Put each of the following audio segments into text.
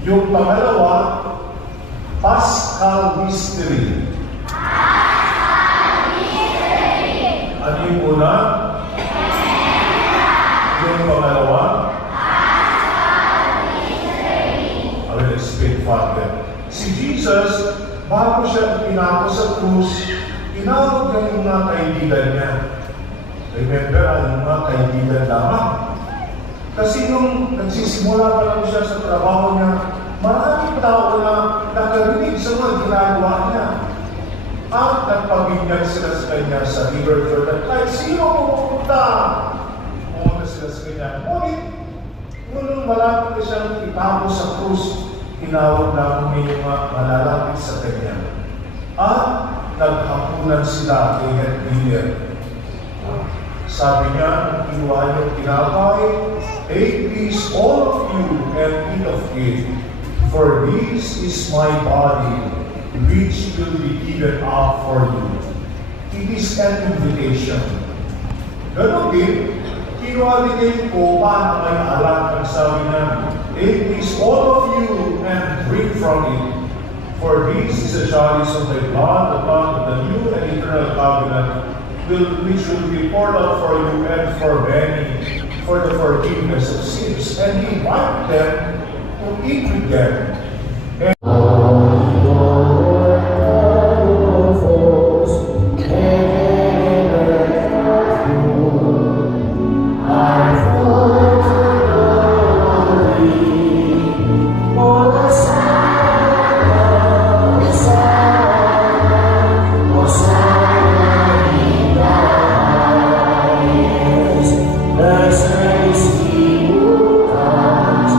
Yung pangalawa, Paschal Mystery. Ano yung una? Yung pangalawa? I will explain further. Si Jesus, bago siya pinako sa krus, tinawag niya yung mga kaibigan niya. Remember, yung mga kaibigan lamang. Kasi nung nagsisimula pa lang siya sa trabaho niya, maraming tao na nakarinig sa mga ginagawa niya. At nagpabigyan sila sa kanya sa River Jordan. Kahit sino pumunta, pumunta sila sa kanya. Ngunit, nung malapit na siyang ipako sa krus, tinawag namin niya yung mga malalapit sa kanya. At naghapunan sila kay Hedwig. Sabi niya, kinuha niyong tinapay, "Take this, all of you, and eat of it, for this is my body, which will be given up for you." It is an invitation. Ganon din, kinuha din niya yung kopa na may alak. Sabi niya, "Take this, all of you, and drink from it, for this is the chalice of my blood, the blood of the new and eternal covenant, which will be poured out for you and for many, for the forgiveness of sins." And he invited them to eat with them. Let's praise He who comes,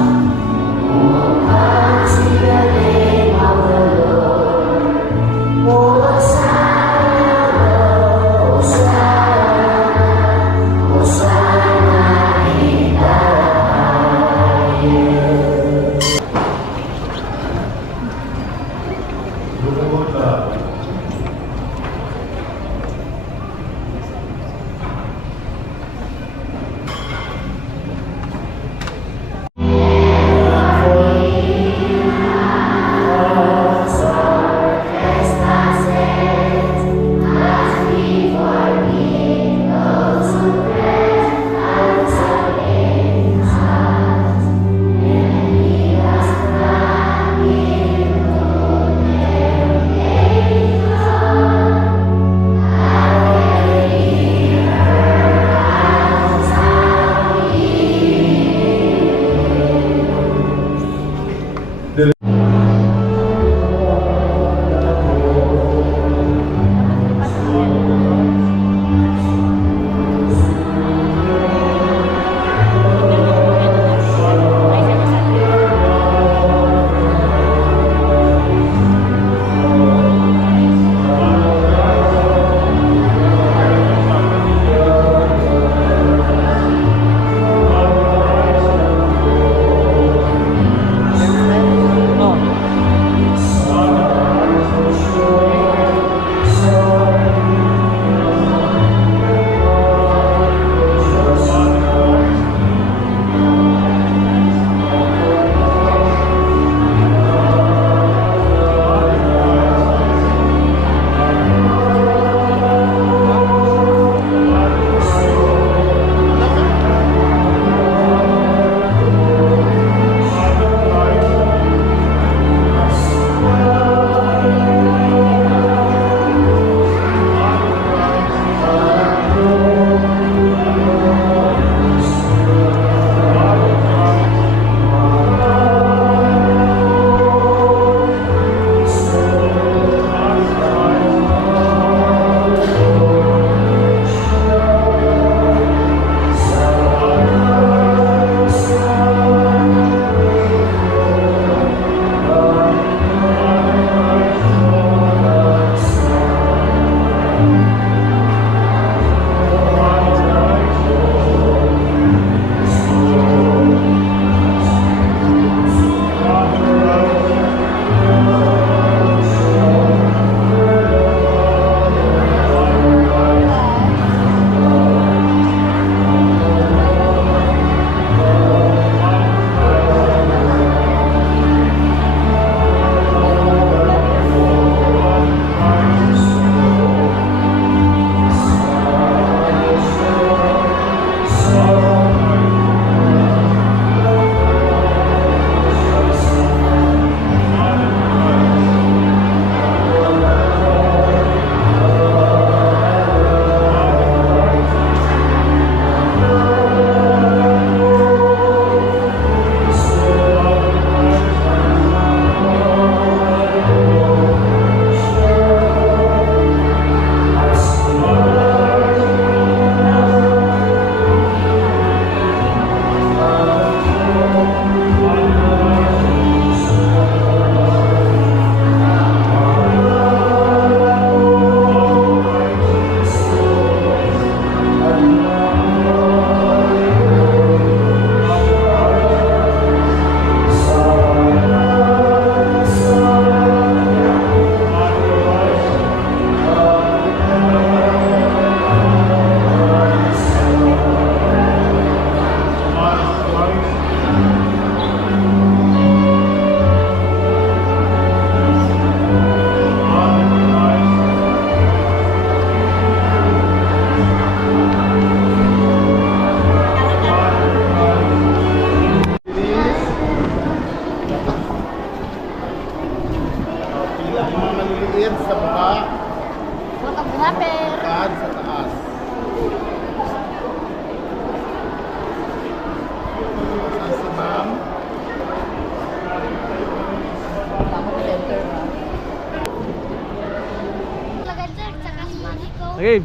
Okay.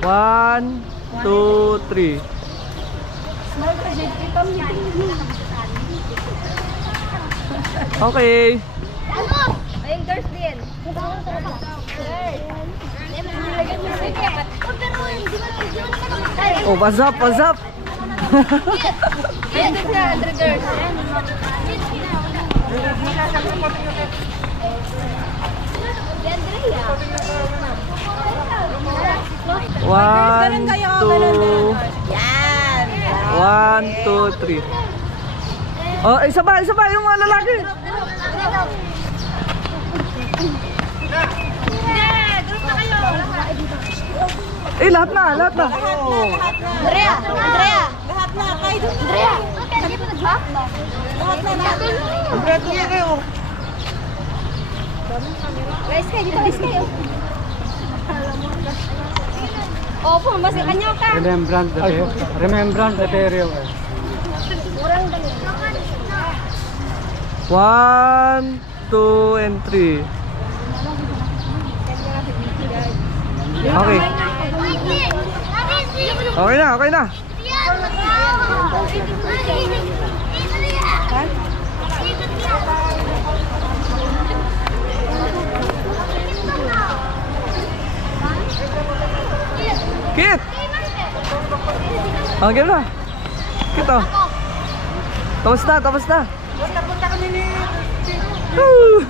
1, 2, 3. Okay. Ayun, girls din. Oh, what's up? What's up? Ayun, girls. 1, 2, Yan. 1, 2, 3. Oh, isa pa yung mga lalaki. Group na kayo. Lahat na. Andrea. Lahat na. Kayo. Andrea. Hindi pa nag-drop? Lahat na natin. Andrea, doon na kayo. Guys, kayo. Dito, guys, kayo. Opo, mas kanyo ka. Remembrance Ethereum. 1, 2, and 3. Okay. Okay na. Kit! Okay na. Kit, oh. Tapos na. Punta kami ni... Woo!